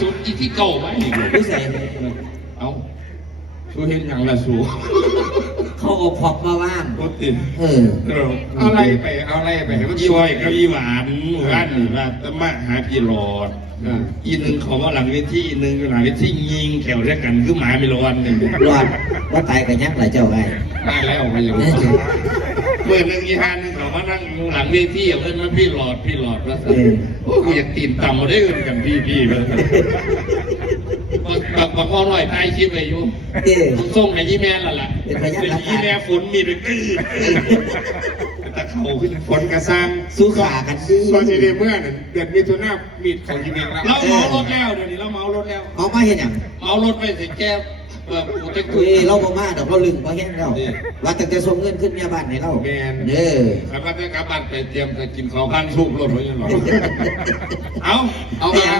สุดอีที่เก่าไว้อีกเลยผู้ใส่เอาสู้เห็นอย่างละสู้เขาเอาพอกมาว่างรถติดเออเออเอาอะไรไปเอาอะไรไปให้มันช่วยกับอีหวานร้านนี่ว่าจะมาหาพี่หลอดอีหนึ่งเขาว่าหลังเวทีอีหนึ่งหลังเวทียิงแถวด้วยกันคือหมาไม่ร้อนหนึ่งรอดว่าตายกับยักษ์หลายเจ้าไงมาแล้วมาอยู่ เมื่อหนึ่งอีหานหนึ่งเขามานั่งอยู่หลังเวทีเอาเพื่อนมาพี่หลอดพี่หลอดว่าสิโอ้กูอยากตีนต่ำมาได้อื่นกันพี่พี่เลยบางบางพ่อหน่อยตายคิดไปอยู่ส่งไอ้ยี่แม่ละล่ะเป็นยี่แม่ฝนมีเป็นตื้อแต่เขาขึ้นฝนกระซังสู้ขากันดีตอนที่เดเมื่อนั่นเดือนมิถุนามีดของยีเมลแล้วเราเมารถแล้วเดี๋ยวนี้เราเมารถแล้วเอาไมาเห็นอย่างเมารถไปสิแก้ เปิดกูจะเฮ้ยเราบ่มาดอกเราลึงบ่เห็นเราว่าแต่จะส่งเงินขึ้นเมียบ้านให้เราแมนเด้อขับรถไปกลับบ้านไปเตรียมจะกินข้าวพันชุบรถไว้ยังหรอเอาเอามา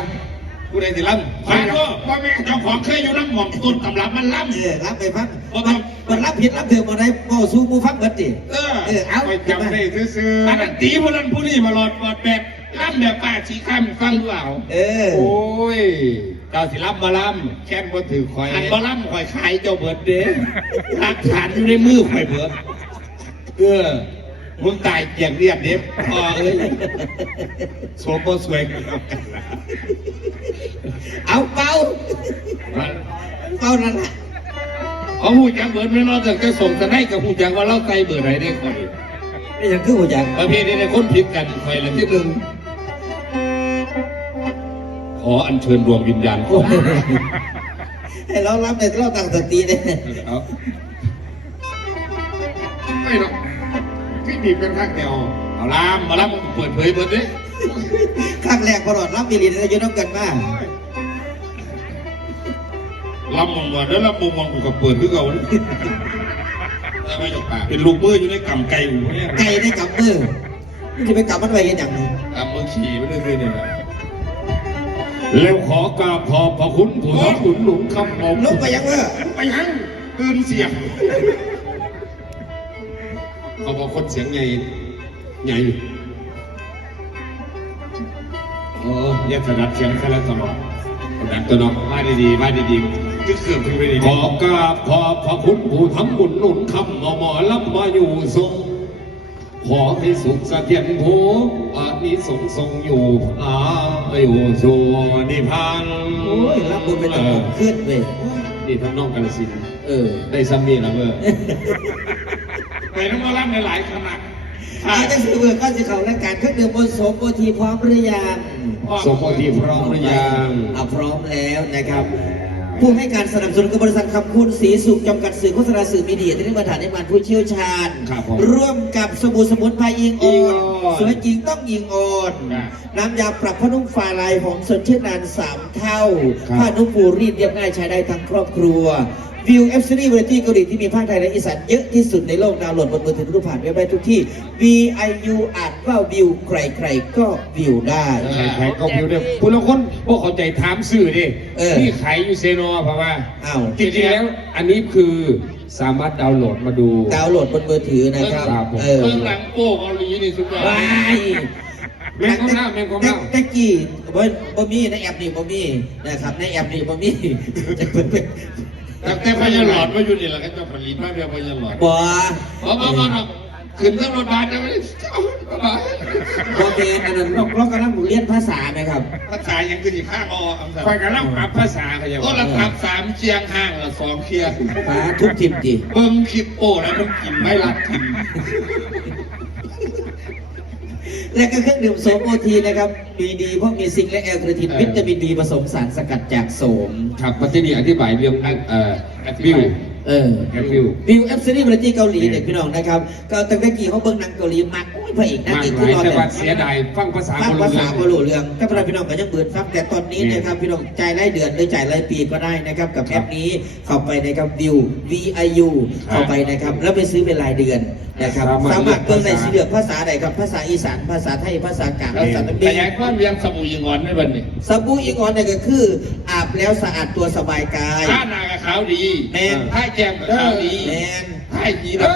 กูได้สิล่ำฟังก็ว่าแม่เจ้าของเคยอยู่น้ำหม่อมตุนตำรับมันล่ำ เออรับไปฟังมันมันรับผิดรับเถื่อนมาได้เมาสู้มูฟังเบิดดิเออเออเอา ไปจำได้ซื้อปกติพวกนั้นผู้นี้มาหลอดปอดแบบล่ำแบบป้าชีข้ามฟังหรือเปล่าเออๆโอ้ย เจ้าสิรับมาล่แค่นบ่ถือคอยำอันมาล่ำคอยขายเจ้าเบิดเด้หลักฐานอยู่ในมือคอยเบิดเออมึงตายเกียงเรียดเด็บพอเอ้ยโซโปสวยกันแล้วกันนะเอาเป่าเป่านั่นแหละเอาหูจังเบิดไม่รอดจากจะส่งจะให้กับหูจังว่าเราใจเบิดไหนได้คอยนี่ยังคือหัวจังประเภทนี้ในคนผิดกันคอยละที่หนึ่งข ออัญเชิญดวงวิญญาณขโอ้องยให้เรารับแต่เราตั้งสติเนี่ยเอาไม่หรอกที่บีบเป็นข้างเดียวเอาลามมาลามเปิดเผยเบิดเด้ข้างแรกพอรอดรับมีลีนได้ยืนน้ำกันมาลำมองก่อนแล้วลำมองมองกูกับเปิดคือเก่าเลยแต่ไม่จบปากเป็นลูกมืออยู่ในกำไก่หูเนี่ยไก่ได้กำมือมันจะไปกำมันไปเห็นอย่างหนึงกำมือขี่ไม่ได้เลยเนี่ย นะแล้วขอกราบขอบพระคุณผู้ทำบุญหนุนคำผมลงไปยังเออไปยังตื่นเสียงเขาบอกคนเสียงใหญ่ใหญ่เออเนี่ยถนัดเสียงแค่ละตลอดถนัดตัวเน้องมาดีๆมาดีๆก็เกือบขึ้นไปดีขอกราบขอบพระคุณผู้ทำบุญหนุนคำหมอหมอรับมาอยู่ทรง ขอให้สุขเสถียรภูอานิสงส์ทรงอยู่อาอยู่ชัวนิพพานโอ้ยรับบุญเป็นตะกุกขึ้นเว้ยนี่ทำนองกาลสินธุ์เออได้ซ้ำนี่ละเมื่อไปน้ำมาล่ำหลายๆขนาดอาจจะสืบเบื่อก็จะเข้ารายการเครื่องดื่มบนโสมโอทีพร้อมหรือยังสมโภธีพร้อมหรือยัง อะพร้อมแล้วนะครับ ผู้ให้การสนับสนุนกับบริษัทคำคุณสีสุขจำกัดสื่อโฆษณาสื่อมีเดียที่ได้มาตรฐานในมันผู้เชี่ยวชาญ ครับผมร่วมกับสบู่สมุนไพรอิงออิงอออนนสวยจริงต้องอิงออนครับน้ำยาปรับผ้านุ่มฝ่าลายหอมสดชื่นนานสามเท่าครับ ผ้านุ่มฟูรีดเรียบง่ายใช้ได้ทั้งครอบครัว วิวเอฟซีรีส์วาไรตี้เกาหลีที่มีภาคไทยและอีสานเยอะที่สุดในโลกดาวน์โหลดบนมือถือรูปผ่านเว็บไซต์ทุกที่ V I U อ่านว่าวิวใครๆก็วิวได้ใครๆก็พิวเดียวผู้ละคนพวกเขาใจถามสื่อดิเออที่ขายอยู่เซโนเพราะว่าอ้าวจริงๆแล้วอันนี้คือสามารถดาวน์โหลดมาดูดาวน์โหลดบนมือถือนะครับครับผมเออเบื้องหลังโป้เกาหลีนี่สุดยอดว้ายแม่งของเราแม่งของเราตะกี้บ่บ่มีในแอปนี่บ่มีนะครับในแอปนี่บ่มี แต่แต่พยาหลอดมาอยู่นี่แหละก็จะผลิตมาเพียงพยาหลอดบ่เพราะว่ามันขึ้นเครื่องรถบัสจะไม่ได้เจ้าบ๊ายบายบ่เป็นอันนั้นเราเรากำลังเรียนภาษาไหมครับ ภาษายังขึ้นอีกข้างอคำสั่งคอยกันเล่าปรับภาษาเขาจะก็ว่าระดับสามเชียงห้างละสองเชียงฟ้าทุกทิมดิเบิ้งคลิปโป้แล้วมันกินไม่รับกิน และก็เครื่องดื่มโสมโอทีนะครับมีดีเพราะมีซิงค์และแอลกระทินวิตามินดีผสมสารสกัดจากโสม ครับมันจะมีอธิบายเรื่องเอ่อวิว เออแอปวิว วิวแอปซีรีส์วาไรตี้เกาหลีเนี่ยพี่น้องนะครับก็ตั้งแต่กี้เขาเบิ่งหนังเกาหลีมักโอ้ย พระเอกนางมากเอกหที่ลายรอแต่แต่ว่าเสียดายฟังภาษาฟังบ่ภารู้ษาเรื่องบรูเรื่องถ้าพวกเราพี่น้องก็ยังเปิดฟังแต่ตอนนี้นะครับพี่น้องจ่ายรายเดือนหรือจ่ายรายปีก็ได้นะครับกับแอปนี้เข้าไปนะครับวิว V I U เข้าไปนะครับแล้วไปซื้อเป็นรายเดือนนะครับสามารถเบิ่งในสีเหลืองภาษาใดครับภาษาอีสานภาษาไทยภาษากลางภาษาตะขเบียายความเรียงสมุยงอนได้บันนี่สบู่อีกอันหนึงก็คืออาบแล้วสะอาดตัวสบายกายท่านากับขาวดีแม่นท่าแจมกับขาวดีแมนท่ายีนะ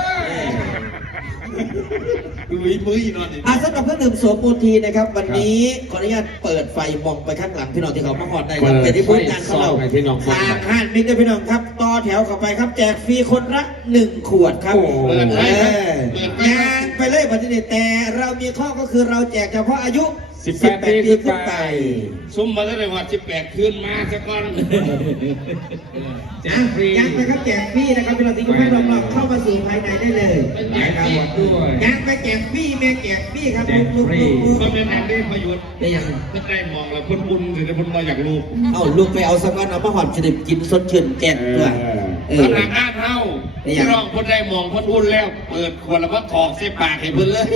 เลุยมืออีกหน่อยอะสำหรับเครื่องดื่มโสมโอทีนะครับ วันนี้ขออนุญาตเปิดไฟมองไปข้างหลังพี่น้องที่เขามาหอดได้ครับเป็นที่พูดงานของเราให้พี่น้องฟังทางห้านมิตรพี่น้องครับต่อแถวเข้าไปครับ แจกฟรีคนละหนึ่งขวดครับโอ้เปิดเอไว้ครับอเปิดไว้งานไปเลยบัดนี้แต่เรามีข้อก็คือเราแจกเฉพาะอายุ 18ปีขึ้นไปซุ่มมาตั้งแต่วันที่แปดขึ้นมาซะก่อนแจกฟรียังนะครับแจกฟรีนะครับพี่น้องที่ไม่รอบๆเข้ามาสู่ภายในได้เลยแจกนะครับขวดด้วยยังไปแจกฟรีแม่แจกฟรีครับแจกฟรีก็เป็นอันได้ประโยชน์ได้ยังไม่ได้มองแล้วพุ่นบุญหรือพุ่นมาอยากลูกเอาลูกไปเอาสักวันเอามาหอมจะได้กินสดชื่นแจกตัว เออสำนักงานเฮาพี่น้องพุ่นได้มองพุ่นบุญแล้ว เปิดขวดแล้วก็ถอกเสียปากให้เพิ่นเลย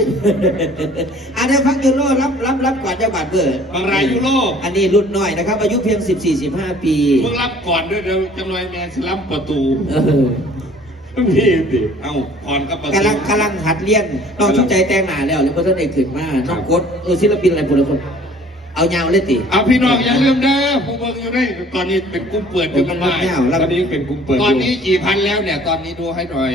อันนี้พักยูโรรับรับรับก่อนเจ้าบาทเบอร์บางรายยุโรปอันนี้รุ่นน้อยนะครับ อายุเพียง 14-15 ปี มึงรับก่อนด้วยเดี๋ยวจำนวนแมนสลัมประตูเออพี่สิเอ้าก่อนกับประตู กำลังกำลังหัดเลี้ยนน้องชุดใจแต่งหน้าแล้วแล้วก็ต้องได้ขึ้นมาน้องกดเออศิลปินอะไรคนละคน เอายาวเลยติ เอาพี่น้องอย่าลืมเด้อผู้เบิ่งอยู่ได้ตอนนี้เป็นกลุ่มเปิดอยู่กันมัมานยาวแล้วตอนนี้เป็นกลุ่มเปิดตออนยู่นี้กี่พันแล้วเนี่ย ตอนนี้ดูให้หน่อย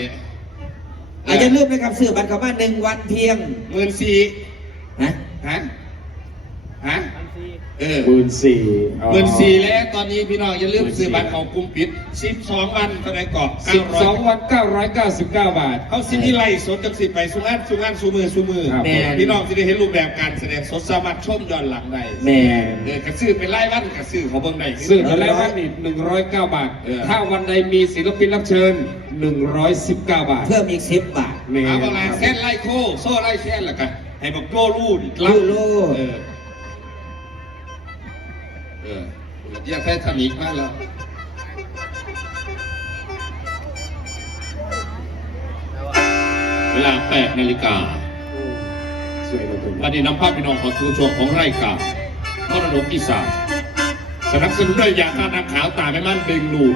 อาจจะเริ่มนะครับซื้อบัตรเข้ามาหนึ่งวันเพียงหมื่นสี่นะฮะฮะ เออหมื่นสี่อ๋อหมื่นสี่แล้วตอนนี้พี่น้องอย่าลืมซื้อบัตรของกลุ่มปิดสิบสองวันเท่าไหร่ก่อนสิบสองวันเก้าร้อยเก้าสิบเก้าบาท เขาสิที่ไล่สดจังสิไปสุงานสุงานสุมือสุมือครับแม่พี่น้องจะได้เห็นรูปแบบการแสดงสดสามารถชมย้อนหลังได้แม่เออกระซื้อเป็นไล่วันกระซื้อเขาเบิ่งได้ซึ่งแต่ละวันนี่หนึ่งร้อยเก้าบาทเออถ้าวันใดมีศิลปินรับเชิญหนึ่งร้อยสิบเก้าบาท เพิ่มอีกสิบบาทแม่เอาอะไรครับแค่ไล่โคโซ่ไล่แค่ละกันให้บอกโยรูดลู่โล เออเอออยากให้ทำอีกมากแล้วเวลา8นาฬิกาสวยเลยตัววันนี้นำภาพพี่น้องขอทูชมของรายการมรดกอีสานสนับสนุนด้วยยาฆ่าน้ำขาวตาไม่มั่นดึงลูก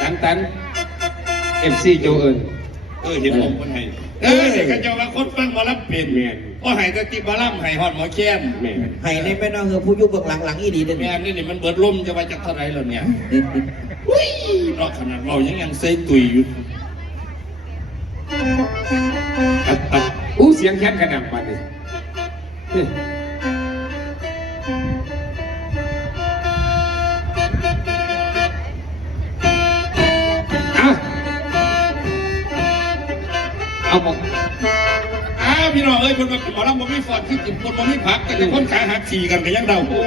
ตันตันเอฟซีโจเอิญเออเห็นผมคนไทยเออเด็กกันจะว่าคนฟังหมารับเป็นแม่น ก็ให้ตะกี้มาล่ำให้ฮอดหมอแค้นแม่ให้ในแม่น้องเฮอผู้อยุบเบื้องหลังหลังอีดีเด้อแม่เนี่ยนี่นี่มันเบิดลมจะไปจากเท่าไหรแล้วเนี่ยอุ้ยรอกขนาดเรายังยังเซยตุยอยู่ตัดตัดอู้เสียงแค้นกระหน่ำมาเลย พี่น้องเอ้ยคนมาหมอลำบ่มีฟอนคือกินคนบ่มีผักแต่คนขายหักฉี่กันก็ยังเดาโอ้